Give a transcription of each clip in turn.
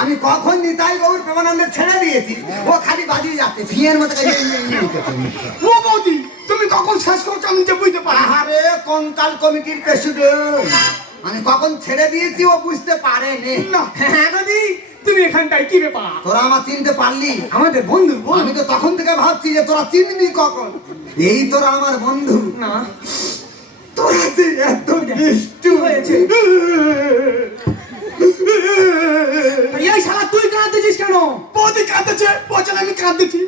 আমি কখন নিতাই গৌর প্রেমানন্দে ছেড়ে দিয়েছি, ও খালি বাজিয়ে যাচ্ছে ফিয়ের মতো। ও বৌদি, তুমি কখন শেষ করছো আমি যে বুঝতে পারি। আরে কঙ্কাল কমিটির প্রেসিডেন্ট, আমি কখন ছেড়ে দিয়েছি ও বুঝতে পারেনি। হ্যাঁ দাদি, তুমি এখানটায় কি ব্যাপার? তোরা আমার চিনতে পারলি? আমাদের বন্ধু। আমি তো তখন থেকে ভাবছি যে তোরা চিনবি কখন। এই তোরা আমার বন্ধু না, তোরা যে এত নিষ্ঠুর হয়েছে। এই শালা তুই কাঁদতেছিস কেন? বৌদি কাঁদতেছে, বলছেন আমি কাঁদতেছি।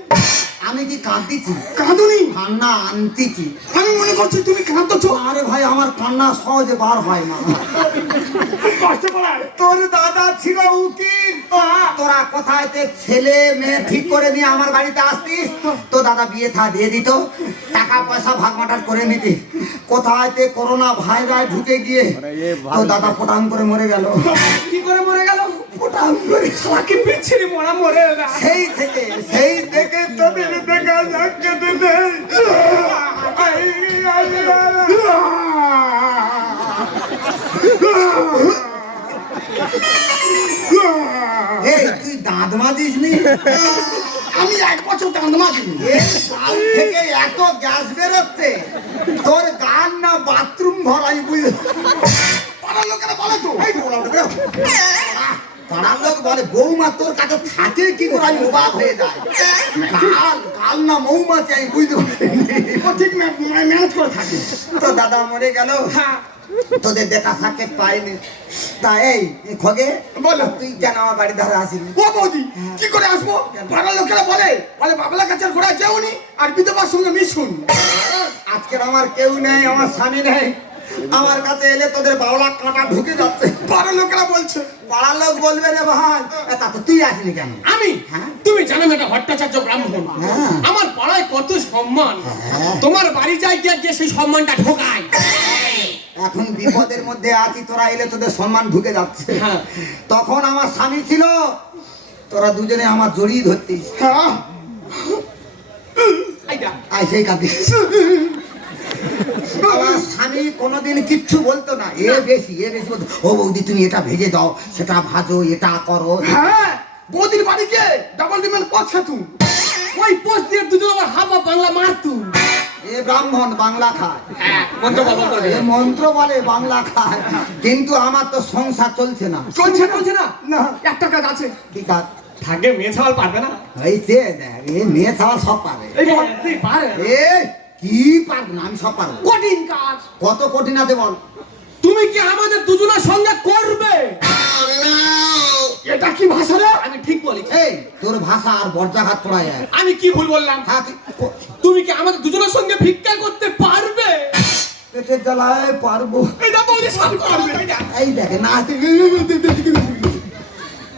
আমি কি কাঁদতেছি? কাঁদুনি, কান্না আনতেছি। আমি মনে করছি তুমি কাঁদতেছো। আরে ভাই, আমার কান্না সহজে বার হয় না। কষ্ট পায়। তোর দাদা ছিল উকিল, তোরা কোথায় ছেলে মেয়ে ঠিক করে নিয়ে আমার বাড়িতে আসতিস, তো দাদা বিয়ে থা দিয়ে দিত, টাকা পয়সা ভাগবাটার করে নিতি। কোথায় করোনা ভাইরাস ঢুকে গিয়ে তো দাদা ফোটাং করে মরে গেল। কি করে মরে গেল? ফোটাং করে। শালাকে বিচ্ছিরি মরা মরে গেল। সেই থেকে তোদের দেখা যাচ্ছে নেই। এই তুই দাঁত মাজিস নি? আমি 1 বছর দাঁত মাজিনি। থেকে এত গ্যাস বেরোচ্ছে, তোর গান না বাথরুম ভরাই বুঝলি? পাড়ার লোকেরা বলে তো। পাড়ার লোক বলে বৌমা তোর কাছে থাকে কি করে, আমি অবাক হয়ে যায়। গাল না মৌমাছি, আমি বুঝতে পারিনি। ও ঠিক ম্যানেজ করে থাকে। তো দাদা মরে গেল, তোদের দেখা সাক্ষাৎ পাইনি। তা এই খগে বলো, তুই কেন আমার বাড়ি ধারে আসিনি? ও বৌদি, কি করে আসবো? পাড়ার লোকেরা বলে বাবলা কাছের ঘোড়া যেওনি আর বিধবার সঙ্গে মিশুন। আজকের আমার কেউ নেই, আমার স্বামী নেই। আমার কাছে এলে তোদের বাউলা কাঁটা ঢুকে যাচ্ছে। পাড়ার লোকেরা বলছে। পাড়ার লোক বলবে রে ভাই, তা তো তুই আসিনি কেন? আমি? হ্যাঁ, তুমি জানো না, এটা ভট্টাচার্য ব্রাহ্মণ। হ্যাঁ। আমার পাড়ায় কত সম্মান। হ্যাঁ। তোমার বাড়ি যাই গিয়ে সেই সম্মানটা ঢোকায়। এখন বিপদের মধ্যে আছি, তোরা এলে তোদের সম্মান ঢুকে যাচ্ছে। হ্যাঁ। তখন আমার স্বামী ছিল, তোরা দুজনে আমার জড়িয়ে ধরতিস। হ্যাঁ, আয় সেই কাঁদিস। আমার স্বামী কোনোদিন কিচ্ছু বলতো না, এ বেশি বলতো, ও বৌদি তুমি এটা ভেজে দাও, সেটা ভাজো, এটা করো। হ্যাঁ, বৌদির বাড়ি গিয়ে ডাবল ডিমের পথ খেতুম। ওই পোস্ট দিয়ে দুজন আমার হাফা বাংলা মারতুম। এ ব্রাহ্মণ বাংলা খায়। হ্যাঁ, মন্ত্র বাবা করে। এ মন্ত্র বলে বাংলা খায়, কিন্তু আমার তো সংসার চলছে না। চলছে না? না, একটা কাজ আছে। কি কাজ? থাকে মেয়ে ছাওয়াল পারবে না। এই যে দেখ, এ মেয়ে ছাওয়া সব পারে। তুই পারে? এ কি পারবে না, আমি সব পারবো। কঠিন কাজ। কত কঠিন আছে বল? তুমি কি আমাদের দুজনের সঙ্গে করবে? এটা কি ভাষা রে? আমি ঠিক বলি। এই তোর ভাষা আর বর্জাঘাত পড়া যায়। আমি কি ভুল বললাম? হ্যাঁ, তুমি কি আমাদের দুজনের সঙ্গে ভিক্ষা করতে পারবে? পেটের জ্বালায় পারবো। এটা বলি সব করবে। এই দেখে না,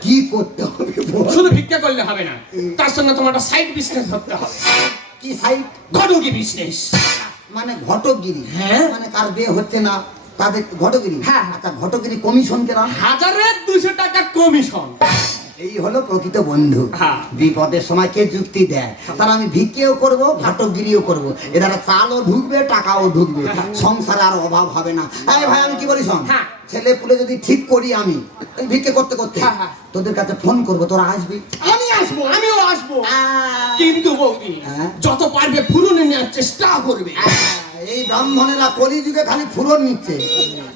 কি করতে হবে বল? শুধু ভিক্ষা করলে হবে না, তার সঙ্গে তোমার একটা সাইড বিজনেস করতে হবে। কি সাইড? ঘটকি বিজনেস। মানে ঘটকগিরি? হ্যাঁ। মানে কার বিয়ে হচ্ছে না তাদের ঘটগিরি? হ্যাঁ। আচ্ছা, ঘটগিরি কমিশন কেনা? 1200 টাকা কমিশন। এই হলো প্রকৃত বন্ধু। হ্যাঁ। বিপদের সময় কে যুক্তি দেয়, তাহলে আমি ভিক্ষেও করবো, ঘটকগিরিও করবো। এধারে চালও ঢুকবে, টাকাও ঢুকবে, সংসারে আর অভাব হবে না। এই ভাই, আমি কি বলি শোন, হ্যাঁ। ছেলে পুলে যদি ঠিক করি, আমি এই ভিক্ষে করতে করতে হ্যাঁ, হ্যাঁ। তোদের কাছে ফোন করবো, তোরা আসবি। আমি আসবো, আমিও আসবো। আহ, কিন্তু বৌদি হ্যাঁ। যত পারবে ফুরনে নেওয়ার চেষ্টা করবে। এই ব্রাহ্মণেরা কলিযুগে খালি ফুরন নিচ্ছে।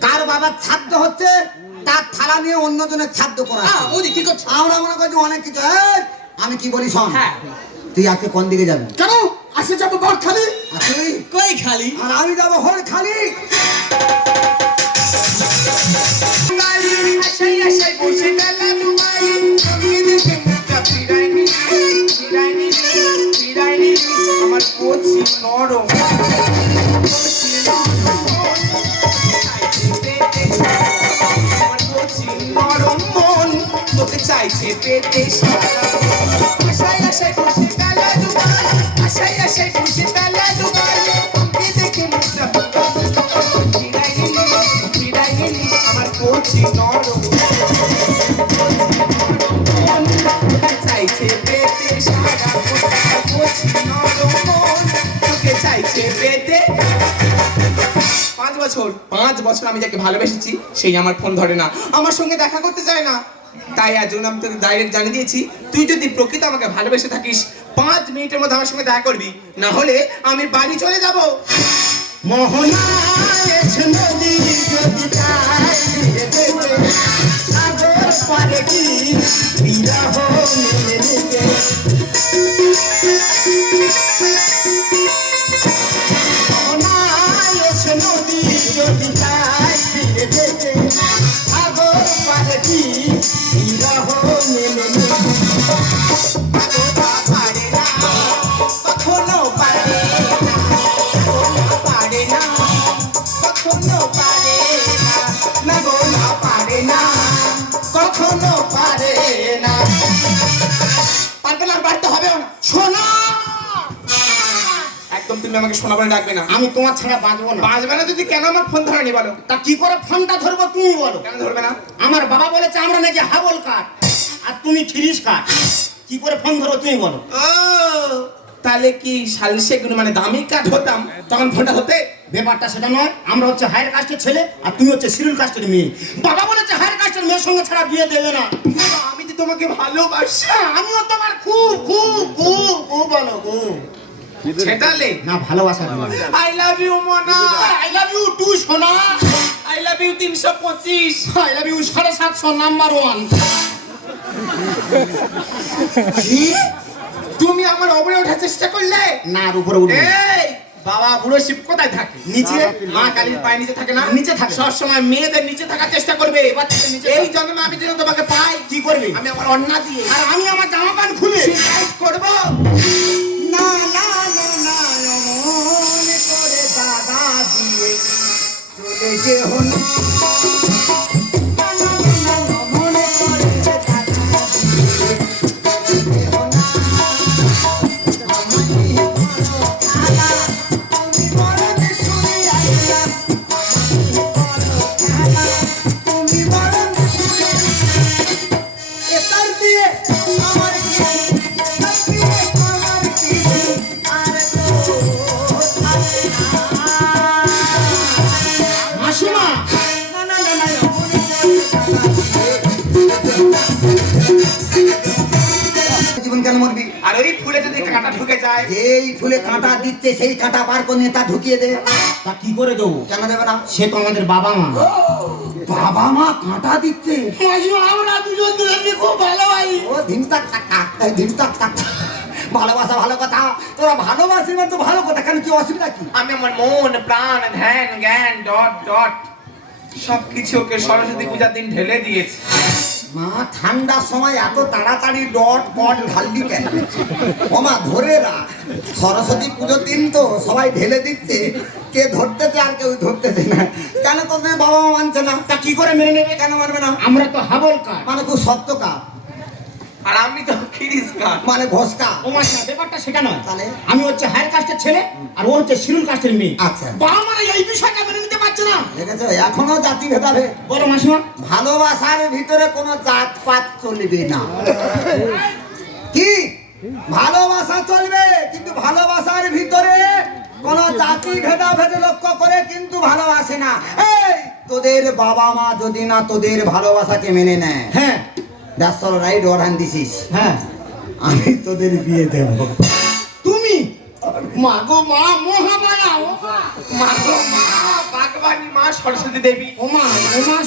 কার বাবার ছাদ্য হচ্ছে, তার থালা নিয়ে অন্যজনের ছাদ্য করা। বৌদি কি করছো? আমরা মনে করছি অনেক কিছু। এই, আমি কি বলি শোন, হ্যাঁ। তুই আজকে কোন দিকে যাবি? কেন? আসে যাবো বকখালি। আর তুই? কই খালি? আর আমি যাবো হল খালি। আমার কচি নরম মন তোকে চাইছে পেতে আশায় আশায় বসে বেলা দুবার, আশায় আশায় বসে বেলা দুবার, তোকে দেখে মুখটা ফিরাই নিলি আমার কচি নরম। বছর আমি যাকে ভালোবেসেছি সেই আমার ফোন ধরে না, আমার সঙ্গে দেখা করতে চায় না। তাই আজ আমি তোকে ডাইরেক্ট জানিয়ে দিয়েছি, তুই যদি প্রকৃত আমাকে ভালোবেসে থাকিস 5 মিনিটের মধ্যে আমার সঙ্গে দেখা করবি, না হলে আমি বাড়ি চলে যাব। মোহনা এসে নদী যদি চায় ফিরে যেতে, সাগর পারে কি বিরহ মেনে নিতে। মোহনা এসে নদী যদি চায় ফিরে যেতে, সাগর পারে কি বিরহ মেনে নিতে। কখনো পারে না, পারে না, কখনো পারে না, না গো না পারে না, কখনো পারে না। পারবে না, আর বাড়তে হবেও না। শোনা, একদম তুমি আমাকে শোনা বলে ডাকবে না। আমি তোমার ছাড়া বাঁচবো না। বাঁচবে না যদি, কেন আমার ফোন ধরেনি বলো? তা কি করে ফোনটা ধরবো তুমি বলো? কেন ধরবে না? আমার বাবা বলেছে আমরা নাকি হাবল কাঠ আর তুমি খিরিস কাঠ, কি করে ফোন ধরো তুমি বলো? ও তাহলে কি সালিশে গুণ মানে দামি কাঠ হতাম তখন ফোনটা হতে? ব্যাপারটা সেটা নয়, আমরা হচ্ছে হায়ার কাস্টের ছেলে আর তুমি হচ্ছে শিডিউল কাস্টের মেয়ে। বাবা বলেছে হায়ার কাস্টের মেয়ের সঙ্গে ছাড়া বিয়ে দেবে না। আমি তো তোমাকে ভালোবাসি। আমিও তোমার খুব খুব খুব খুব ভালো খুব সেটালে না ভালোবাসা। I love you Mona, I love you too সোনা, I love you 325, I love you 750 number 1। কি তুমি আমার উপরে ওঠার চেষ্টা করলে? না আর উপরে উঠবে এই বাবা বুড়ো শিব কোথায় থাকে? নিচে। মা কালীর পায়ে নিচে থাকে না? নিচে থাকে। সব সময় মেয়েদের নিচে থাকার চেষ্টা করবে। বাচ্চাদের নিচে এই জন্মে আমি যেন তোমাকে পাই, কি করবে? আমি আমার অন্না দিয়ে আর আমি আমার জামা প্যান্ট খুলে টাইট করব। না না না না অমন করে দাদা দিয়ে চলে যে হন। মাসিমা না না না না জীবন কেন মরবি? আর ওই ফুলে যদি কাঁটা ঢুকে যায়, যেই ফুলে কাঁটা দিচ্ছে সেই কাঁটা বার করে নিয়ে তা ঢুকিয়ে দে। তা কি করে দেবো? কেন দেবে না? সে তো আমাদের বাবা মা। বাবা মা কাঁটা দিচ্ছে, আমরা দুজন দুজনকে খুব ভালোবাসি। ও ধিম তাক তাক তাক, এই ধিম তাক তাক তাক। ভালোবাসা ভালো কথা, তোরা ভালোবাসি না তো ভালো কথা, কেন কি অসুবিধা কি? আমি আমার মন প্রাণ ধ্যান জ্ঞান ডট ডট সবকিছু ওকে সরস্বতী পূজার দিন ঢেলে দিয়েছে। মা ঠান্ডার সময় এত তাড়াতাড়ি ডট পট ঢাললি কেন? ও মা ধরে রাখ, সরস্বতী পুজোর দিন তো সবাই ঢেলে দিচ্ছে, কে ধরতেছে আর কেউ ধরতেছে না। কেন তোদের বাবা মা মানছে না? তা কি করে মেনে নেবে? কেন মানবে না? আমরা তো হাবল কাঠ, মানে খুব শক্ত কাঠ, আর আমি তো খিরিস কাঠ, মানে ভস্কা। ও মাসা ব্যাপারটা সেটা নয়, তাহলে আমি হচ্ছে হায়ার কাস্টের ছেলে আর ও হচ্ছে শিডিউল কাস্টের মেয়ে। আচ্ছা বাবা মারা এই বিষয়টা মেনে নিতে পারছে না। দেখেছো, এখনো জাতি ভেদাভেদ। বলো মাসিমা। ভালোবাসার ভিতরে কোনো জাত পাত চলবে না। কি ভালোবাসা চলবে, কিন্তু ভালোবাসার ভিতরে কোন জাতি ভেদাভেদ লক্ষ্য করে কিন্তু ভালোবাসে না। এই তোদের বাবা মা যদি না তোদের ভালোবাসাকে মেনে নেয়, হ্যাঁ that's all right or hand this is, হ্যাঁ আমি তোদের বিয়ে দেব। তুমি মা গো মা মহামায়া, ও মা গো মা বাগবানী মা সরস্বতী দেবী, ও মা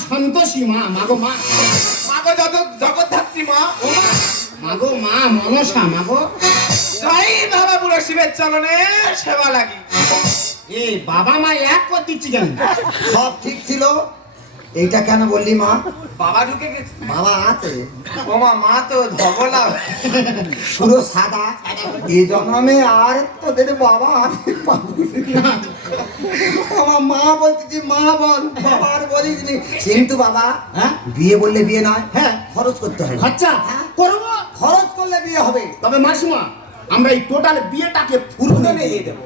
সন্তোষী মা, মা গো মা, মা গো জগদ্ধাত্রী মা, ও মা, মা গো মা মনসা, মা গো। জয় বাবা বুড়ো শিবের চরণে সেবা লাগি। এই বাবা মা এক করে দিচ্ছি কেন? সব ঠিক ছিল, এইটা কেন বললি মা? বাবা ঢুকে গেছে। বাবা আছে, ও মা তো ধবলা, পুরো সাদা। এই জন্মে আর তোদের বাবা আমি পাবো না। আমার মা বলতেছি, মা বল, বাবা আর বলিস নি। কিন্তু বাবা, হ্যাঁ বিয়ে বললে বিয়ে নয়, হ্যাঁ খরচ করতে হবে। খরচা করবো, খরচ করলে বিয়ে হবে। তবে মাসিমা আমরা এই টোটাল বিয়েটাকে ফুরনে নিয়ে দেবো।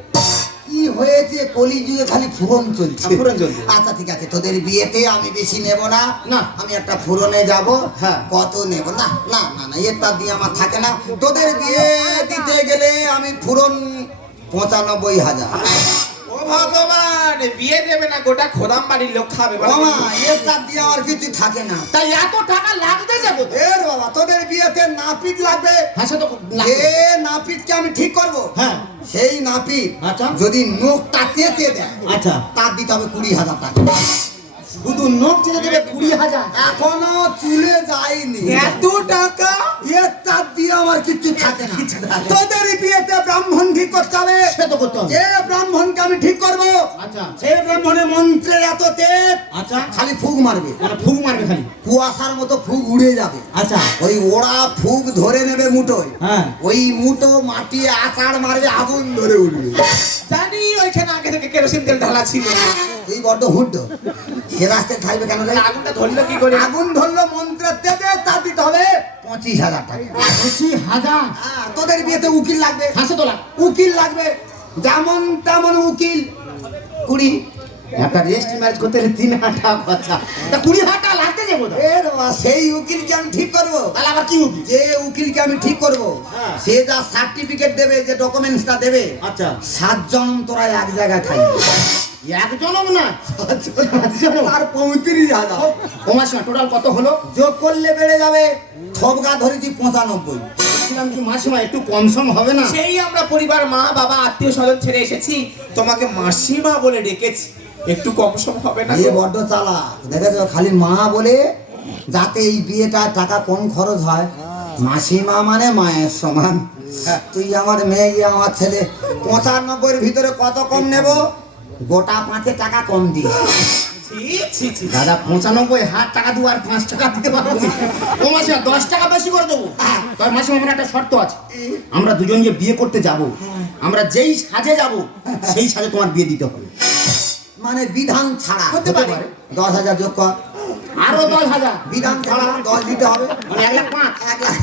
কি হয়েছে, কলিযুগে খালি ফুরন চলছে। ফুরন চলছে। আচ্ছা ঠিক আছে, তোদের বিয়েতে আমি বেশি নেব না, না। আমি একটা ফুরনে যাব। হ্যাঁ। কত নেব? না না না না, এটা দিয়ে আমার থাকে না। তোদের বিয়ে দিতে গেলে আমি ফুরন 95,000। ও ভগবান, বিয়ে দেবে না, গোটা খোদাম বাড়ির লোক খাবে বলে। বাবা এর তার দিয়ে আমার কিছু থাকে না। তাই এত টাকা লাগতে যাবো এর বাবা তোদের বিয়েতে নাপিত লাগবে। হ্যাঁ সে তো এ নাপিতকে আমি ঠিক করব। হ্যাঁ সেই নাপিত আচ্ছা। যদি নোকটা চেঁচে দেয় আচ্ছা তার দিতে হবে 20,000 টাকা। শুধু নোট চেয়ে দেবে 20,000? এখনো চুলে যায়নি। এত টাকা? এর তার দিয়ে আমার কিছু থাকে না। তোদের বিয়েতে ব্রাহ্মণ ঠিক করতে হবে। সে তো করতে হবে। যে ব্রাহ্মণকে আমি ঠিক করব আচ্ছা সে ব্রাহ্মণের মন্ত্রের এত তেজ আচ্ছা খালি ফুক মারবে, মানে ফুক মারবে খালি? কুয়াশার মতো ফুক উড়ে যাবে। আচ্ছা ওই ওরা ফুক ধরে নেবে মুঠোয়, হ্যাঁ ওই মুঠো মাটি আকার মারবে, আগুন ধরে উঠবে। জানি ওইখানে আগে থেকে কেরোসিন তেল ঢালা ছিল। তুই বড্ড হুড্ড, সে রাস্তায় খাইবে কেন রে? আগুনটা ধরলো কি করে? আগুন ধরলো মন্ত্রের তেজে, তার দিতে হবে 25,000 টাকা। 25,000? হ্যাঁ, তোদের বিয়েতে উকিল লাগবে। হ্যাঁ সে তো লাগ। উকিল লাগবে, যেমন তেমন উকিল 20। একটা রেজিস্ট্রি ম্যারেজ করতে হলে 3,000 টাকা খরচা, তা 20,000 টাকা লাগতে যাবো তো? এর বাবা, সেই উকিলকে আমি ঠিক করবো। তাহলে আবার কি উকিল? যে উকিলকে আমি ঠিক করবো হ্যাঁ। সে যা সার্টিফিকেট দেবে, যে ডকুমেন্টসটা দেবে, আচ্ছা 7 জনম তোরা এক জায়গায় খাইবে। একজনও না? তার 35,000 ও মাসিমা টোটাল কত হলো? যোগ করলে বেড়ে যাবে। থবগা ধরেছি 95। বলছিলাম কি মাসিমা একটু কম সম হবে না? সেই আমরা পরিবার, মা বাবা আত্মীয় স্বজন ছেড়ে এসেছি, তোমাকে মাসিমা বলে ডেকেছি, একটু কম সম হবে না? এ বড্ড চালাক, দেখেছো? খালি মা বলে যাতে এই বিয়েটা টাকা কম খরচ হয়। মাসিমা মানে মায়ের সমান। তুই আমার মেয়ে, গিয়ে আমার ছেলে 95-র ভিতরে কত কম নেব? গোটা 5 টাকা কম দিই। ছি ছি ছি। দাদা 95,000 টাকা দেবো আর 5 টাকা দিতে পারবো না। ও মাসিমা 10 টাকা বেশি করে দেবো। তবে মাসিমা আমার একটা শর্ত আছে, আমরা দুজন যে বিয়ে করতে যাব, আমরা যেই সাজে যাব সেই সাজে তোমার বিয়ে দিতে হবে। মানে বিধান ছাড়া হতে পারে। 10,000 যোগ কর। আরো 10,000 বিধান ছাড়া 10 দিতে হবে। মানে 1,05,000। 1 লাখ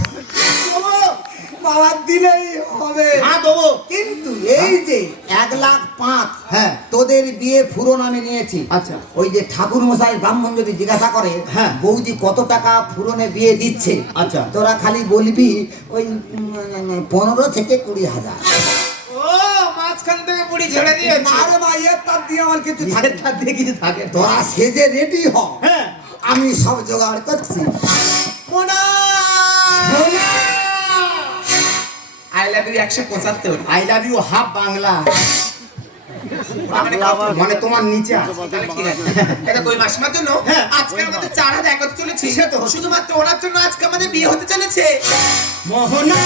বাবা দিলেই হবে। হ্যাঁ দেবো। কিন্তু এই যে 1,05,000, হ্যাঁ তোদের বিয়ে ফুরন আমি নিয়েছি। আচ্ছা ওই যে ঠাকুর মশাই ব্রাহ্মণ যদি জিজ্ঞাসা করে হ্যাঁ। বৌদি কত টাকা ফুরনে বিয়ে দিচ্ছে, আচ্ছা। তোরা খালি বলবি ওই 15 থেকে 20,000। ও মাঝখান থেকে পুরি ঝেড়ে দিয়েছি। আরে ভাই এর তার দিয়ে আমার কিছু থাকে না। তার দিয়ে কিছু থাকে? তোরা সেজে রেডি হ, হ্যাঁ আমি সব জোগাড় করছি। I love you 175। I love you half Bangla, মানে তোমার নিচে আছে। তাহলে ঠিক আছে। এটা কই মাসিমার জন্য হ্যাঁ। আজকে আমাদের 4 হাত একত্র চলেছি, সে তো। শুধুমাত্র ওনার জন্য আজকে আমাদের বিয়ে হতে চলেছে। মোহনা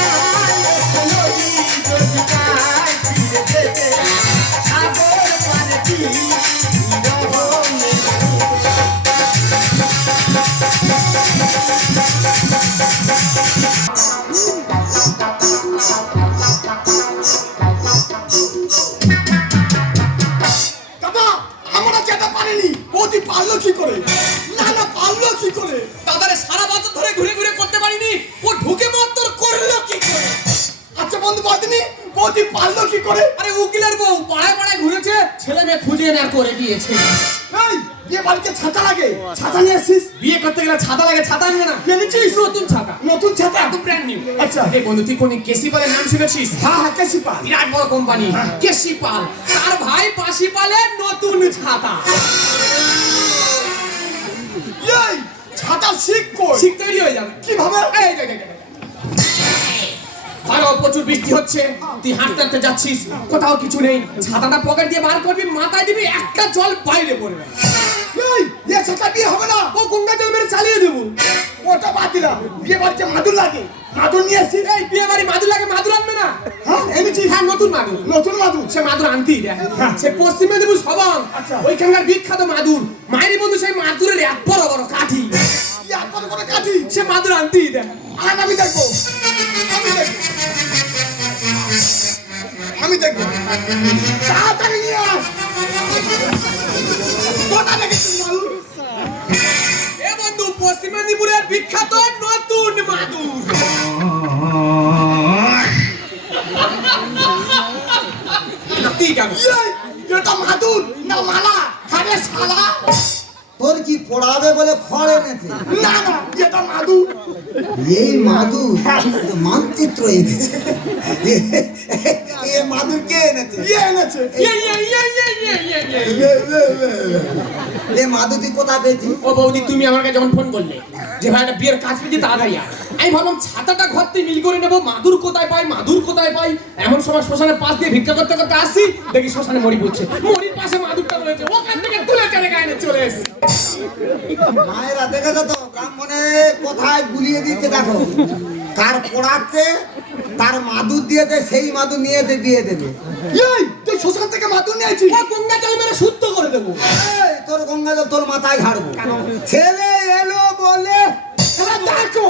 আমরা যেতে পারিনি, বৌদি পারলো কি করে? না না, পারলো কি করে? তাদের সারা বছর ধরে ঘুরে ঘুরে করতে পারিনি, ও ঢুকে মাত্র করলো কি করে? আচ্ছা বন্ধু বদিনি, বৌদি পারলো কি করে? আরে উকিলের বউ পাড়ায় পাড়ায় ঘুরেছে, ছেলে মেয়ে খুঁজে না করে দিয়েছে। এই বিয়ে বাড়িতে ছাতা লাগে, ছাতা নিয়ে আসিস। বিয়ে করতে গেলে ছাতা লাগে, ছাতা আনবে না? এনেছিস? নতুন ছাতা, নতুন ছাতা? একদম ব্র্যান্ড নিউ। আচ্ছা। এই বন্ধু তুই কোন কেসি পালের নাম শুনেছিস? হ্যাঁ হ্যাঁ, কেসি পাল। বিরাট বড় কোম্পানি কেসি পাল, তার ভাই পাশি পালের নতুন ছাতা। এই ছাতা শিখ কই? ঠিক তৈরি হয়ে যাবে। কিভাবে? এই দেখ, দেখ, দেখ। ধরো প্রচুর বৃষ্টি হচ্ছে, তুই হাঁটতে হাঁটতে যাচ্ছিস, কোথাও কিছু নেই, ছাতাটা পকেট দিয়ে বার করবি, মাথায় দিবি, একটা জল বাইরে পড়বে। এই এ ছাতা বিয়ে হবে না। ও গঙ্গা জল মেরে চালিয়ে দেবো। ওটা বাদ দিলাম, বিয়ে বাড়িতে মাদুর লাগে, মাদুর নিয়ে আসিস। এই বিয়ে বাড়ি মাদুর লাগে, মাদুর আনবে না? হ্যাঁ এনেছিস? হ্যাঁ নতুন মাদুর। নতুন মাদুর? সে মাদুর আনতেই দেয়, সে পশ্চিম মেদিনীপুর সবং, আচ্ছা। ওইখানকার বিখ্যাত মাদুর। মায়ের বন্ধু সেই মাদুরের এক বড় বড় কাঠি, কি আপন করে কাটি? সে মাদুর আনতেই দেয়। আর আমি দেখবো, আমি দেখবো, আমি দেখবো। তাড়াতাড়ি নিয়ে আস। কোথা দেখেছিস মাদুর? এ বন্ধু পশ্চিম মেদিনীপুরের বিখ্যাত নতুন মাদুর। নাতি কেন? এই, এটা মাদুর না মালা? আরে শালা, তোর কি পড়াবে বলে খড় এনেছে? না না, এটা এটা মাদু। এই মাদু মানচিত্র এনেছে। এ মাদুর কে এনেছে? ইয়ে এনেছে। এ মাদু তুই কোথা পেয়েছিস? ও বৌদি তুমি আমাকে যখন ফোন করলে যে ভাই একটা বিয়ের কাজ পেয়েছি তাড়াতাড়ি আয়। আমি ভাবলাম ছাতাটা ঘর থেকে মিল করে নেবো, মাদুর কোথায় পাই মাদুর কোথায় পাই। এমন সময় শ্মশানের পাশ দিয়ে ভিক্ষা করতে করতে আসছি, দেখি শ্মশানে মরি পড়ছে, মরির পাশে মাদুরটা রয়েছে, ওখান থেকে তুলে চলে গায়ে চলে এসেছি। মায়েরা দেখেছো তো ব্রাহ্মণে কোথায় গুলিয়ে দিচ্ছে দেখো। কার পড়াচ্ছে তার মাদুর দিয়েছে, সেই মাদুর নিয়েছে বিয়ে দেবে। এই তুই শ্মশান থেকে মাদু নিয়েছিস? ও গঙ্গা জল মেরে শুদ্ধ করে দেবো। এই, তোর গঙ্গা জল তোর মাথায় ঘাড়বো। ছেলে এলো বলে এবার দেখো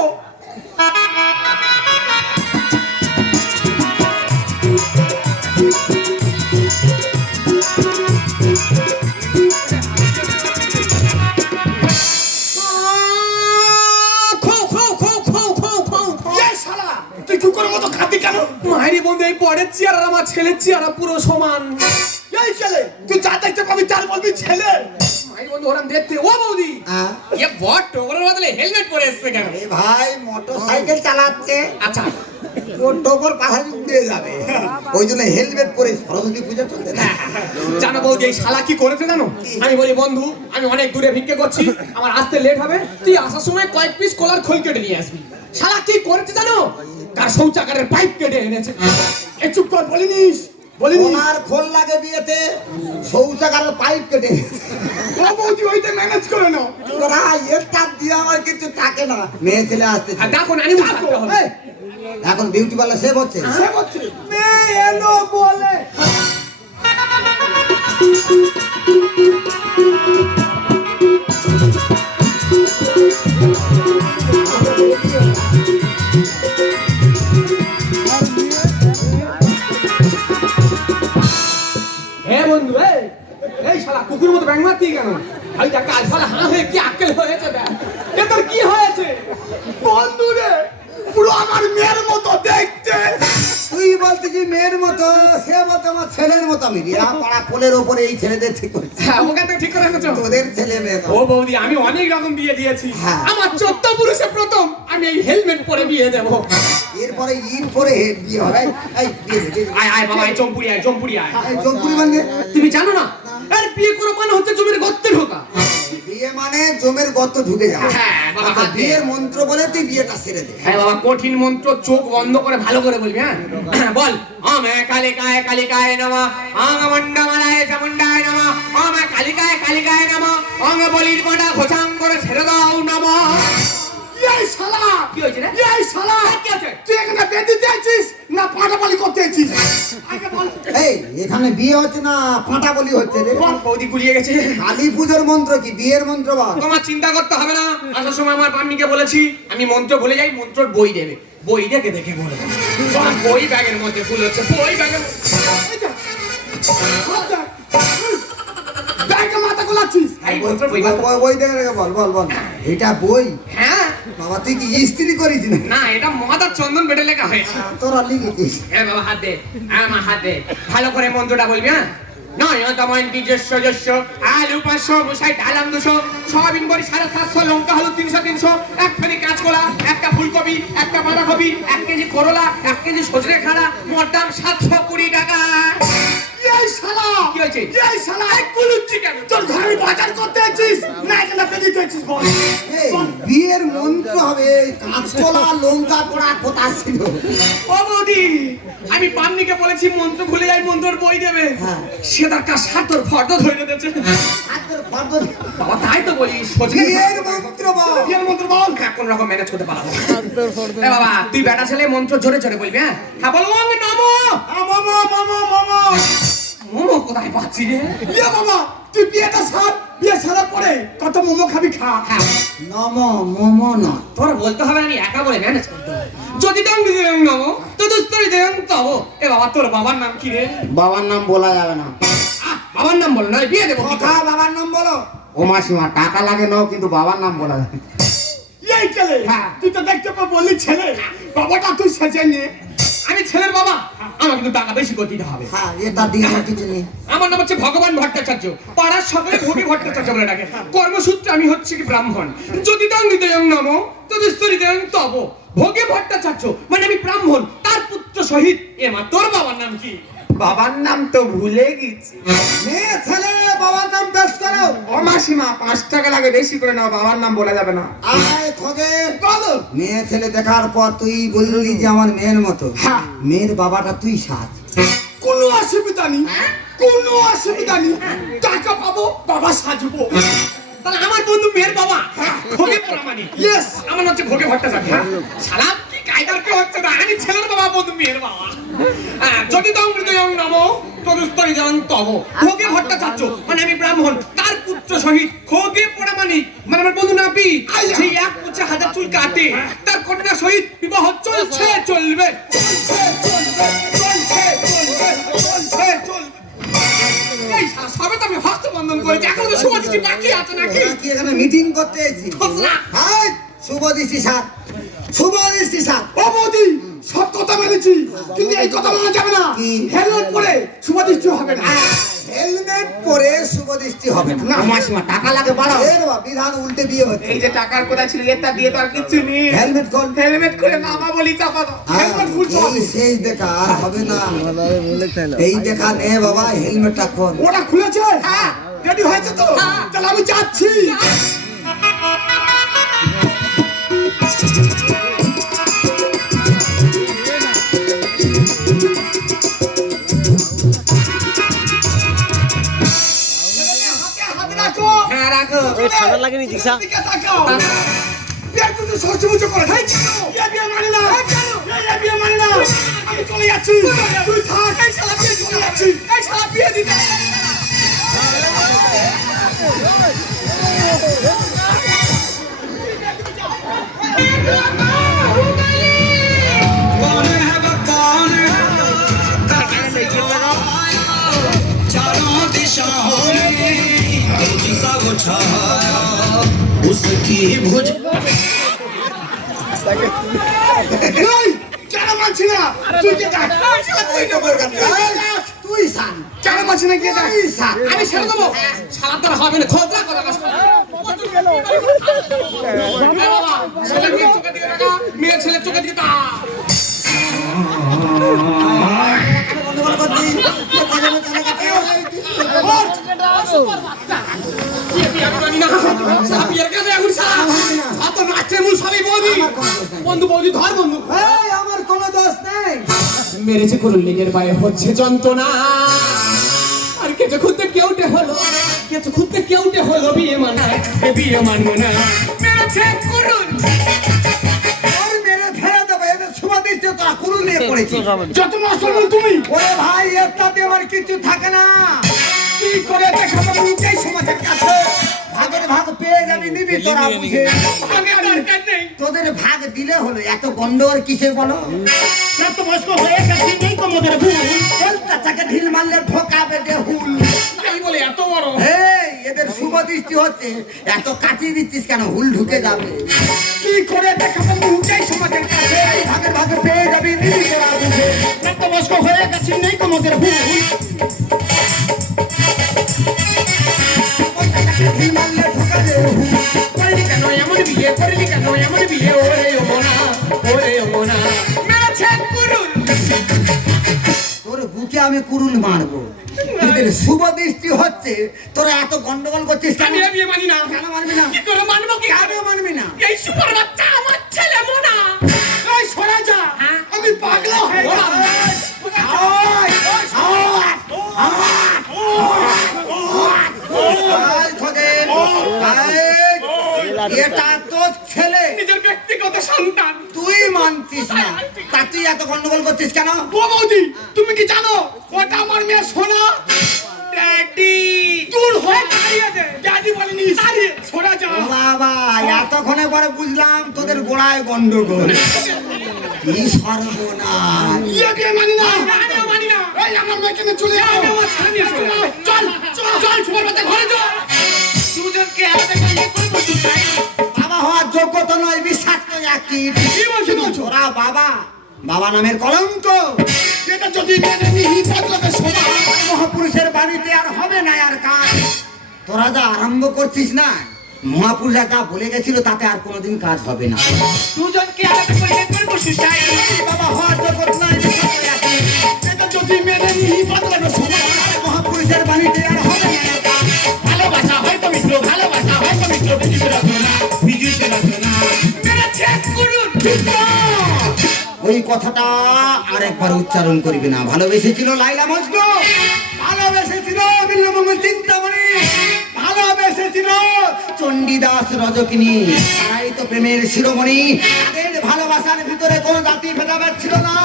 এই শালা তুই কুকুরের মতো খাতি কেন? মায়েরই বন্ধু এই পরের চেয়ার আর আমার ছেলের চেয়ার পুরো সমান। এই ছেলে তুই যা দেখতে পাবি তার বলবি ছেলে। মায়ের বন্ধু ওরম দেখতে। ও বৌদি হ্যাঁ? এ বট টোকরের বদলে হেলমেট পরে এসছে কেন? এ ভাই মোটর সাইকেল চালাচ্ছে, আচ্ছা ও টোকর পাহাড় দিয়ে যাবে, ওই জন্য হেলমেট পরে সরস্বতী পূজা চলছে না। জানো বৌদি এই শালা কি করেছে জানো? আমি বলি বন্ধু আমি অনেক দূরে ভিক্ষে করছি, আমার আসতে লেট হবে, তুই আসার সময় কয়েক পিস কলার খোল কেটে নিয়ে আসবি। শালা কি করেছে জানো? তার শৌচাগারের পাইপ কেটে এনেছে। এ চুপ কর, বলিনিস বলিনি। ওনার খোল লাগে বিয়েতে, শৌচাগারের পাইপ কেটে ও বৌদি ওইটা ম্যানেজ করে নাও। তোরা এর তাপ দিয়ে আমার কিছু থাকে না। মেয়ে ছেলে আসতেছে, আর দেখো নানি মুখে হবে। এই, এখন বিউটি পার্লার সেভ হচ্ছে। সে করছে মেয়ে এলো বলে হ্যাঁ বন্ধু এই এই শালা কুকুরের মতো ব্যাং মারতি কেন? ভাই দেখ কাল শালা হাঁ হয়ে কি আক্কেল হয়েছে দেখ। এ তোর কি হয়েছে? বন্ধু রে পুরো আমার মেয়ের মতো দেখতে। তুই বলতেছি মেয়ের মতো, সে বলতে আমার ছেলের মতো। আমি রিয়া পাড়া কোলের ওপরে এই ছেলেদের ঠিক করে, হ্যাঁ ওকে তো ঠিক করে এনেছো। তোদের ছেলে মেয়ে ও বৌদি আমি অনেক রকম বিয়ে দিয়েছি, হ্যাঁ। আমার 14 পুরুষে প্রথম আমি এই হেলমেট পরে বিয়ে দেবো। এরপরে ইন করে বিয়ে হবে। এই বিয়ে দে, বিয়ে দে। আয় আয় বাবা এই চম্পুরি আয় চম্পুরি আয়। এই চৌকুরি মানে তুমি জানো না এর বিয়ে করে মানে হচ্ছে জমির গর্তে ঢোকা। বিয়ে মানে জমের গর্ত ঢুকে যাওয়া। হ্যাঁ, বাবা, আচ্ছা, হাত দে। বিয়ের মন্ত্র বলে তুই বিয়েটা সেরে দে। হ্যাঁ বাবা কঠিন মন্ত্র, চোখ বন্ধ করে ভালো করে বলবি। হ্যাঁ বল আমে কালিকায় কালিকায় নমঃ আং মন্ডমালায় চামুন্ডায় নমঃ আমে কালিকায় কালিকায় নমঃ আং বলির মোটা ঘোষাং করে ছেড়ে দাও নমঃ। এই শালা কি হয়েছে রে? এই শালা কি আছে? তুই এখানে বেঁধে আছিস না পাটাপালি করতে আছিস? আগে বল। এই এখানে বিয়ে হচ্ছে না পাঁটা বলি হচ্ছে রে? বৌদি গুলিয়ে গেছে। কালী পুজোর মন্ত্র কি বিয়ের মন্ত্র বল? তোমার চিন্তা করতে হবে না, আসার সময় আমার পান্নিকে বলেছি আমি মন্ত্র ভুলে যাই, মন্ত্রর বই দেবে, বই দেখে দেখে বলে দেবে। তোমার বই ব্যাগের মধ্যে ফুল হচ্ছে, বই ব্যাগের এই যা। হাত দে। ব্যাগে মাথা গোলাচ্ছিস। এই মন্ত্র বই বই দেখে রেখে বল বল বল। এটা বই? হ্যাঁ বাবা তুই কি ইস্ত্রি করিস না? না এটা মহাদার চন্দন বেটে লেখা হয়েছে। তোরা লিখেছিস? এ বাবা হাত দে, আমার হাত দে, ভালো করে মন্ত্রটা বলবি। হ্যাঁ নয় তমন বীজস্ব যস্য আলু 500 মুসাই ডালাম 200 সয়াবিন বড়ি 750 লঙ্কা হলুদ 300 এক ফেরি কাঁচকলা, একটা ফুলকপি, একটা বাঁধাকপি, 1 কেজি করলা, 1 কেজি সজনে খাড়া, মোট দাম 720 টাকা। এই শালা কি হয়েছে? এই শালা এই কুলুচ্ছি কেন? তোর ঘরে বাজার করতে আছিস না এখানে বেঁধে আছিস বল। এই বিয়ের মন্ত্র হবে, কাঁচকলা লঙ্কা পোড়া কোথা ছিল? ও বৌদি আমি পান্নিকে বলেছি মন্ত্র ভুলে যাই, মন্ত্রের বই দেবে, হ্যাঁ। সে তার সাতর ফর্দ ধরে দিয়েছে। হাতের ফর্দ বাবা তাই তো বলি সজনে বিয়ের মন্ত্র বল। বিয়ের মন্ত্র বল। হ্যাঁ কোন রকম ম্যানেজ করতে পারবো। এ বাবা তুই বেটা ছেলে মন্ত্র জোরে জোরে বলবি। হ্যাঁ হ্যাঁ বল ওং নমো। মামা মামা মামা মোমো কোথায় পাচ্ছি রে? ইয়ে বাবা তুই বিয়েটা সার, বিয়ে সারার পরে কত মোমো খাবি খা। হ্যাঁ নম মম না। তোর বলতে হবে না, আমি একা বলে ম্যানেজ করতে হবে। যদি দং দিং নমো তো দুস্তরি দেং তব। এ বাবা তোর বাবার নাম কি রে? বাবার নাম বলা যাবে না। বাবার নাম বল না বিয়ে দেবো কি কথা করে? বাবার নাম বলো। ও মাসিমা টাকা লাগে নাও কিন্তু বাবার নাম বলা যাবে। এই ছেলে হ্যাঁ। তুই তো দেখতে পা বললি ছেলে, বাবাটা তুই সেজে নিয়ে। আমি ছেলের বাবা, আমার কিন্তু টাকা বেশি করে দিতে হবে। হ্যাঁ এটা দিয়ে আমার কিছু নেই। আমার নাম হচ্ছে ভগবান ভট্টাচার্য, পাড়ার সকলে ভোগী ভট্টাচার্য বলে ডাকে। কর্মসূত্রে আমি হচ্ছে কি ব্রাহ্মণ। যদি দং দিতে নমো তো তদুস্তরিত তব ভোগে ভট্টাচার্য মানে আমি ব্রাহ্মণ তার পুত্র সহিত এমা তোর বাবার নাম কি? বাবার নাম তো ভুলে গেছি। মেয়ে ছেলে বাবার নাম বেশ করো। ও মাসিমা 5 টাকা লাগে, বেশি করে নাও, বাবার নাম বলা যাবে না। আয় খোদে বলো। মেয়ে ছেলে দেখার পর তুই বললি যে আমার মেয়ের মতো। হ্যাঁ। মেয়ের বাবাটা তুই সাজ। কোনো অসুবিধা নেই, কোনো অসুবিধা নেই। টাকা পাবো, বাবা সাজবো। তাহলে আমার বন্ধু মেয়ের বাবা ভোগে প্রামাণিক। Yes. আমার হচ্ছে ভোগে ভট্টাচার্য। শালা কি কায়দার কি হচ্ছে না? আমি ছেলের বাবা বন্ধু মেয়ের বাবা। যদি তং হৃদয়ং নমো তদুস্তরিতং তব ভোগে ভট্টাচার্য মানে আমি ব্রাহ্মণ তার পুত্র সহিত ভোগে প্রামাণিক মানে আমার বন্ধু নাপি সেই এক পুত্রে 1000 চুল কাটে তার কন্যা সহিত বিবাহ চলছে চলবে। এই শালা সবে তো আমি হস্ত বন্ধন করেছি, এখন তো শুভদৃষ্টি বাকি আছে নাকি? কি এখানে মিটিং করতে এসেছি? খোসলা। হাই শুভ দৃষ্টি সাত, শুভ দৃষ্টি সাত। ও বৌদি, সব কথা মেনেছি, কিন্তু এই কথা মানা যাবে না। কি? হেলমেট পরে শুভদৃষ্টি হবে না। হেলমেট পরে শুভ দৃষ্টি হবে না। ও মাসিমা টাকা লাগে বাড়াও। এর বাবা বিধান উল্টে বিয়ে হচ্ছে। এই যে টাকার কথা ছিল, এটা দিয়ে তো আর কিছু নেই। হেলমেট কোন? হেলমেট করে মামা বলি চাপা দাও। হেলমেট খুলতে হবে। এই শেষ দেখা আর হবে না। এই দেখা নে বাবা, হেলমেটটা কোন? ওটা খুলেছে? হ্যাঁ। রেডি হয়েছে তো? তাহলে আমি যাচ্ছি। হাতে রাখো। হ্যাঁ রাখো। ঠান্ডা লাগেনি জিসা? দিকে তাকাও। বিয়ে করতে সহ্য করে। এই কেন? বিয়ে মানে না। এই বিয়ে মানে না। আমি চলে যাচ্ছি। তুই থাক। এই শালা বিয়ে চলে যাচ্ছি। এই শালা বিয়ে দিতে। এই, কেন মানছি না? তুই কে দেখ? তুই সান। কেন মানছি না কে দেখ? তুই সান। আমি ছেড়ে দেবো শালা তোর হবে না খোঁজা কথা কষ্ট ছেলে চোখে দিয়ে রাখা মেয়ে ছেলে চোখে দিয়ে তা বন্ধু বৌদি ধর বন্ধু এই আমার কোনো দোষ নেই। মেরেছে করুন লেগের পায়ে হচ্ছে যন্ত্রণা আর কিছু খুঁজতে কেউটে হলো কিছু খুঁজতে কেউটে হলো বিয়ে মানায় বিয়ে মানবো না মেরেছে করুন আর মেরে ফেলে দেবো, এদের শুভ দৃষ্টি তোরা কুরুল নিয়ে পড়েছি। যত নষ্ট হলো তুমি। ওরে ভাই এর তাতে আমার কিছু থাকে না। কি করে দেখাবো এই সমাজের কাছে? ভাগের ভাগ পেয়ে যাবি, নিবি তোরা বুঝে। আগে দরকার নেই তোদের ভাগ দিলে হলো, এত গন্ডগোল কিসে বলো? প্রাপ্ত বয়স্ক হয়ে গেছে নেই কোমরের ভুল। চাচাকে ঢিল মারলে ঠোকাবে দেহুল। তাই বলে এত বড় এই এদের শুভ দৃষ্টি হচ্ছে, এত কাটিয়ে দিচ্ছিস কেন? হুল ঢুকে যাবে। কি করে দেখাবো এই সমাজের কাছে? এই ভাগের ভাগ পেয়ে যাবি, নিবি তোরা বুঝে। প্রাপ্ত বয়স্ক হয়ে গেছে নেই কোমরের ভুল। চাচাকে ঢিল মারলে ঠোকাবে দেহুল। করলি কেন এমন বিয়ে করলি কেন এমন বিয়ে ওরে ওমনা মেরেছে করুন তোর বুকে আমি কুরুল মারবো। এদের শুভ দৃষ্টি হচ্ছে, তোরা এত গন্ডগোল করছিস কেন? আমি এ বিয়ে মানি না কেন মানবি না? কি করে মানবো কি কেন মানবি না? এই সুপার বাচ্চা আমার ছেলে মোনা এই সরে যা। আমি পাগলা হয়ে গেছি। আয় খোদে, আয়, এটা তোর ছেলে, নিজের ব্যক্তিগত সন্তান তুই মানছিস না, তা তুই এত গন্ডগোল করছিস কেন? ও বৌদি, তুমি কি জানো ওটা আমার মেয়ে সোনা? ড্যাডি দূর হয়ে দাঁড়িয়ে দে। ড্যাডি বলিনি, দাঁড়িয়ে সরে যা। ও বাবা, এতক্ষণে পরে বুঝলাম তোদের গোড়ায় গন্ডগোল। কি সর্বনাশ! বিয়ে মানি না। আমিও মানি না এই আমার মেয়েকে নিয়ে চলে যাও। আমার ছেলে নিয়ে চলে যাও। চল চল চল, সুপার বাচ্চা ঘরে চল। দুজনকে হাতে কাঁধে করবো তুই তাই বাবা হওয়ার যোগ্যতা নয়, বিষাক্ত একটি। কি বলছো? ওরা বাবা, বাবা নামের কলঙ্ক। এটা যদি মেনে নিই বদলাবে সমাজ। মহাপুরুষের বাড়িতে আর হবে না আর কাজ। তোরা যা আরম্ভ করছিস না, মহাপুরুষরা যা বলে গেছিল তাতে আর কোনোদিন কাজ হবে না। দুজনকে আলাদা করে বের করবো সুসাইড। বাবা হওয়ার জগৎ নাই, এটা যদি মেনে নিই বদলানো সময় মহাপুরুষের বাণীতে আর হবে না। ভালোবাসা হয়তো মিত্র, ভালোবাসা হয়তো মিত্র, বিজুষে রচনা, বিজুষে রচনা। মেরে চেক করুন। ওই কথাটা আরেকবার উচ্চারণ করবি না। ভালোবেসেছিল লাইলা মজনু, ভালোবেসেছিল বিল্লবঙ্গল চিন্তামণি, ভালোবেসেছিল চণ্ডীদাস রজকিনী, তারাই তো প্রেমের শিরোমণি। তাদের ভালোবাসার ভিতরে কোনো জাতি ভেদাভেদ ছিল না।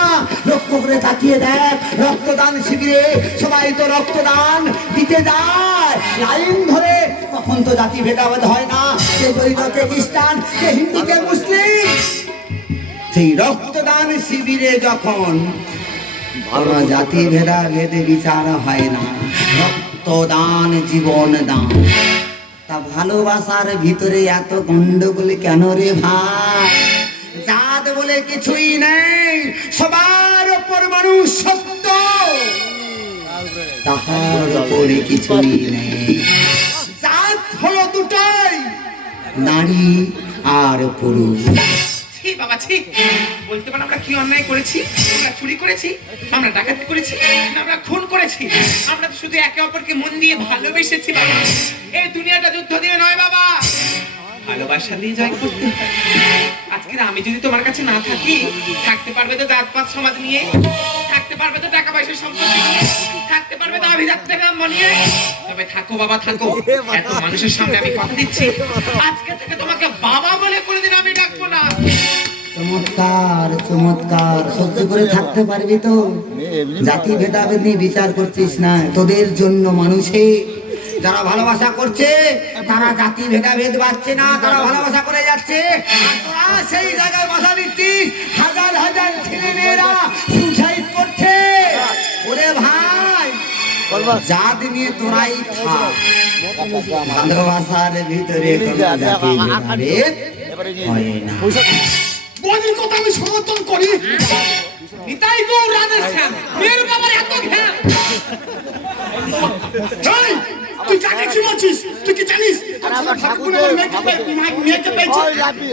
লক্ষ্য করে তাকিয়ে দেখ, রক্তদান শিবিরে সবাই তো রক্তদান দিতে যায় লাইন ধরে। তখন তো জাতি ভেদাভেদ হয় না, কে দলিত, কে খ্রিস্টান, কে হিন্দু, কে মুসলিম। সেই রক্তদান শিবিরে যখন কোনো জাতি ভেদাভেদে বিচার হয় না, রক্তদান জীবন দান। তা ভালোবাসার ভিতরে এত গন্ডগোল কেন রে ভাই? জাত বলে কিছুই নেই, সবার ওপর মানুষ সত্য, তাহার ওপরে কিছুই নেই। জাত হলো দুটাই, নারী আর পুরুষ। ছি বাবা ছি, বলতে পারেন আমরা কি অন্যায় করেছি? আমরা চুরি করেছি, আমরা ডাকাতি করেছি, আমরা খুন করেছি। আমরা তো শুধু একে অপরকে মন দিয়ে ভালোবেসেছি বাবা। এই দুনিয়াটা যুদ্ধ দিয়ে নয় বাবা, ভালোবাসা দিয়ে জয় করতে হয়। আজকে আমি যদি তোমার কাছে না থাকি, থাকতে পারবে তো জাতপাত সমাজ নিয়ে, থাকতে পারবে তো টাকা পয়সা সম্পত্তি নিয়ে, থাকতে পারবে তো অভিজাত গ্রাম নিয়ে। তবে থাকো বাবা থাকো, এত মানুষের সামনে আমি কথা দিচ্ছি, আজকে থেকে তোমাকে বাবা বলে কোনোদিন আমি ডাকবো না। চমৎকার চমৎকার, সহ্য করে থাকতে পারবি তো? জাতি ভেদাভেদ নিয়ে বিচার করছিস না। তোদের জন্য মানুষে যারা ভালোবাসা করছে তারা জাতি ভেদাভেদ বাড়ছে না, তারা ভালোবাসা করে যাচ্ছে। আর তোরা সেই জায়গায় বাধা দিচ্ছিস, হাজার হাজার ছেলে মেয়েরা সুসাইড করছে। ওরে ভাই, জাত নিয়ে তোরাই থাক, ভালোবাসার ভিতরে কোনো জাতি ভেদাভেদ হয় না। বদির কথা আমি সমর্থন করি। নিতাই গৌর রাধের শ্যাম, মেয়ের বাবার এত ঘ্যাম। এই, তুই কাকে কি বলছিস? তুই কি জানিস ঠাকুর আমার মেয়েকে পেয়েছে?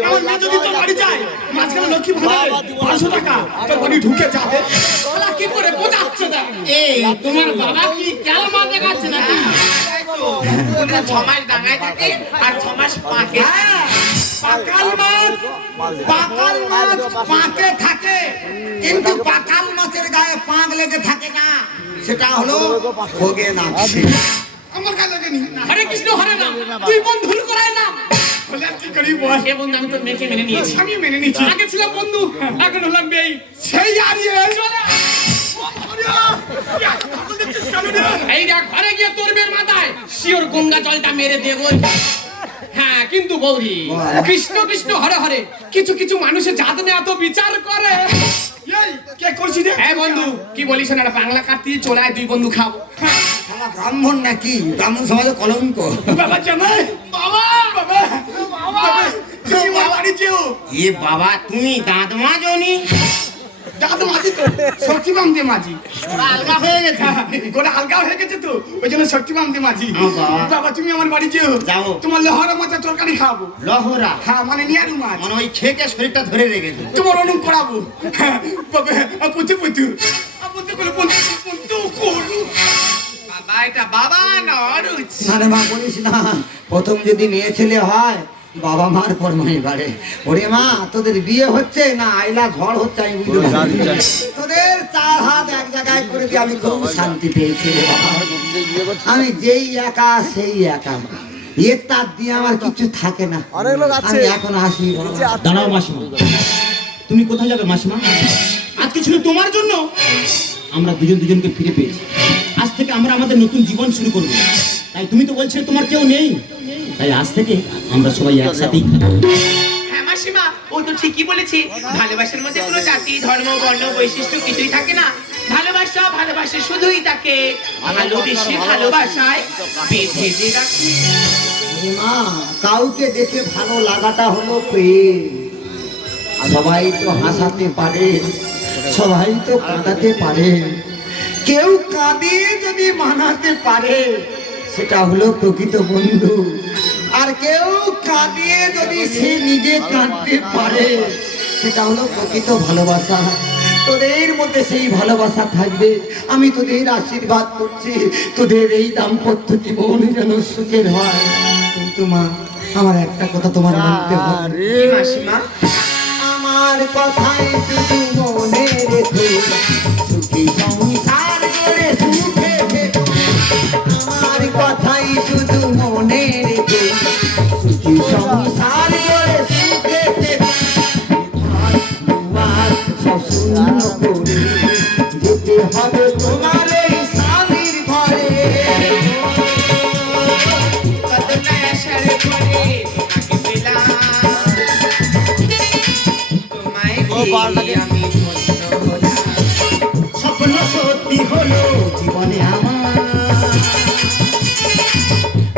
আমার মেয়ে যদি তোর বাড়ি যায়, মাঝখানে লক্ষ্মী ভাড়ায় 500 টাকা তোর বাড়ি ঢুকে যাবে। শালা কি করে বোঝাচ্ছে না? এই তোমার বাবা কি ক্যালমা দেখাচ্ছে নাকি? ওটা 6 মাস ডাঙায় থাকে আর 6 মাস পাকে। হ্যাঁ, পাকাল মাছ পাকে থাকে, কিন্তু পাকাল মাছের গায়ে পাক লেগে থাকে না, সেটা হলো ভোগে না। আমার গায়ে লাগেনি। হরে কৃষ্ণ হরে রাম, তুই বন্ধুর করায় নাম। বলে আর কি করি বল? এ বন্ধু আমি তোর মেয়েকে মেনে নিয়েছি। আমি মেনে নিচ্ছি। আগে ছিলাম বন্ধু, এখন হলাম বেই। সেই আরিয়ে এই দেখ, ঘরে গিয়ে তোর মেয়ের মাথায় শিওর গঙ্গা জলটা মেরে দেবো। হ্যাঁ কিন্তু গৌরী, কৃষ্ণ কৃষ্ণ হরে হরে, কিছু কিছু মানুষের জাত নিয়ে এত বিচার করে। এই কে করছিস রে? হ্যাঁ বন্ধু, কি বলিস না, বাংলা কাটতে চলায় 2 বন্ধু খাবো। শালা ব্রাহ্মণ নাকি? ব্রাহ্মণ সমাজে কলঙ্ক। বাবা জামাই, বাবা বাবা বাবা, তুই আমার বাড়ি যেও। এ বাবা, তুমি দাঁত মাজনি? দাদু মাঝি তো শক্তিবাম দে মাঝি। আলগা হয়ে গেছে। গোটা হালকা হয়ে গেছে তো, ওই জন্য শক্তিবাম দে মাঝি। বাবা। বাবা তুমি আমার বাড়ি যেও, যাবো। তোমার লহরা মাছের তরকারি খাবো। লহরা হ্যাঁ মানে নিয়ারু মাছ। মানে ওই খেকে শরীরটা ধরে রেখেছে। তোমার অনুম করাবো। বাবা পুতু পুতু পুতু করে পুতু করু। বাবা এটা বাবা না অরুচ। না রে মা, বলিস না। প্রথম যদি মেয়ে ছেলে হয়, বাবা মার পর মাই বাড়ে। ওরে মা, তোদের বিয়ে হচ্ছে না আইলা ঝড় হচ্ছে আমি বুঝতে পারি। তোদের 4 হাত এক জায়গায় করে দিয়ে আমি খুব শান্তি পেয়েছি রে বাবা। আমি যেই একা সেই একা, এর তার দিয়ে আমার কিছু থাকে না। আমি এখন আসি। দাঁড়াও মাসিমা, তুমি কোথায় যাবে মাসিমা? আজকে ছিল তোমার জন্য আমরা দুজনকে ফিরে পেয়েছি। আজ থেকে আমরা আমাদের নতুন জীবন শুরু করব। তাই তুমি তো বলছিলে তোমার কেউ নেই, তাই আজ থেকে আমরা সবাই একসাথেই থাকবো। হ্যাঁ মাসিমা, ও তো ঠিকই বলেছে। ভালোবাসার মধ্যে কোনো জাতি ধর্ম বর্ণ বৈশিষ্ট্য কিছুই থাকে না। ভালোবাসা ভালোবাসে শুধুই তাকে ভালোবেসে ভালোবাসায় বেঁধে যে রাখে। ওরে মা, কাউকে দেখে ভালো লাগাটা হলো প্রেম। সবাই তো হাসাতে পারে, সবাই তো কাঁদাতে পারে, কেউ কাঁদিয়ে যদি মানাতে পারে, সেটা হলো প্রকৃত বন্ধু। আর কেউ কাঁদিয়ে যদি সে নিজে কাঁদতে পারে সেটা হলো প্রকৃত ভালোবাসা। তোদের মধ্যে সেই ভালোবাসা থাকবে। আমি তোদের আশীর্বাদ করছি, তোদের এই দাম্পত্য জীবন যেন সুখের হয়। কিন্তু মা, আমার একটা কথা তোমার মানতে হবে। কি মাসিমা? আমার কথাই শুধু মনে রেখো, সুখী সংসার করে সুখে থেকো। আমার কথাই শুধু মনে রেখো, সুখী সংসার করে সুখে থেকো। দুয়ার সব শূন্য করে যেতে হবে তোমার এই স্বামীর ঘরে। কত না আশার করে তোমাকে পেলাম, তোমায় পেয়ে আমি ধন্য হলাম। স্বপ্ন সত্যি হলো জীবনে আমার,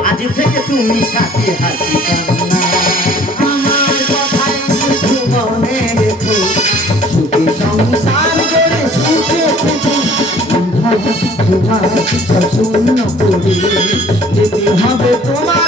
আজ থেকে তুমি সাথে হাসি কান্না। আমার কথাই শুধু মনে রেখো, সুখে সংসার করে সুখে থেকো। সব শূন্য করে যেতে হবে তোমার